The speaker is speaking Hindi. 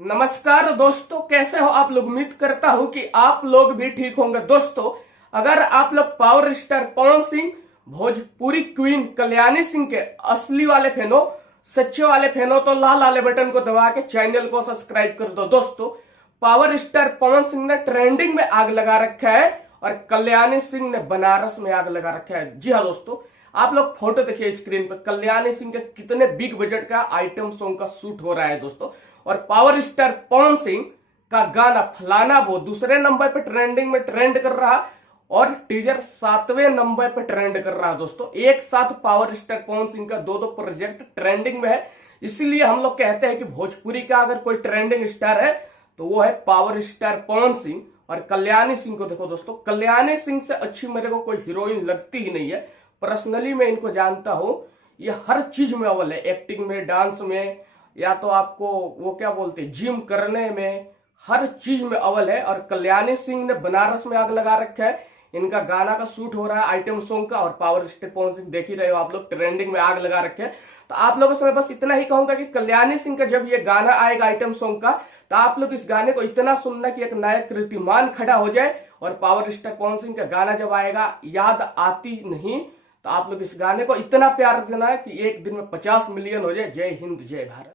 नमस्कार दोस्तों, कैसे हो आप लोग। उम्मीद करता हूं कि आप लोग भी ठीक होंगे। दोस्तों, अगर आप लोग power star Pawan Singh, Bhojpuri queen Kalyani Singh के असली वाले फैन हो, सच्चे वाले फैन हो, तो लाल वाले बटन को दबा के चैनल को सब्सक्राइब कर दो। दोस्तों, पावर स्टार पवन सिंह ने ट्रेंडिंग में आग लगा रखा है और कल्याणी सिंह ने बनारस में आग लगा रखा है। जी हाँ दोस्तों, आप लोग फोटो देखिए स्क्रीन पर, कल्याणी सिंह के कितने बिग बजट का आइटम सॉन्ग का शूट हो रहा है दोस्तों। और पावर स्टार पवन सिंह का गाना फलाना वो दूसरे नंबर पे ट्रेंडिंग में ट्रेंड कर रहा और टीजर 7वें नंबर पे ट्रेंड कर रहा है। दोस्तों, एक साथ पावर स्टार पवन सिंह का दो प्रोजेक्ट ट्रेंडिंग में है। इसीलिए हम लोग कहते हैं कि भोजपुरी का अगर कोई ट्रेंडिंग स्टार है तो वो है पावर स्टार पवन सिंह। और कल्याणी सिंह को देखो दोस्तों, कल्याणी सिंह से अच्छी मेरे को कोई हीरोइन लगती ही नहीं है। पर्सनली मैं इनको जानता हूं, ये हर चीज में अव्वल है, एक्टिंग में, डांस में, या तो आपको वो क्या बोलते हैं जिम करने में, हर चीज में अव्वल है। और कल्याणी सिंह ने बनारस में आग लगा रखा है। इनका गाना का शूट हो रहा है आइटम सॉन्ग का, और पावर स्टार पवन सिंह देख ही रहे हो आप लोग, ट्रेंडिंग में आग लगा रखे हैं। तो आप लोगों से मैं बस इतना ही कहूंगा कि कल्याणी सिंह का जब ये गाना आएगा आइटम सॉन्ग का, तो आप लोग इस गाने को इतना सुनना कि एक नया कीर्तिमान खड़ा हो जाए। और पावर स्टार पवन सिंह का गाना जब आएगा, याद आती नहीं, तो आप लोग इस गाने को इतना प्यार देना है कि एक दिन में 50 मिलियन हो जाए। जय हिंद, जय भारत।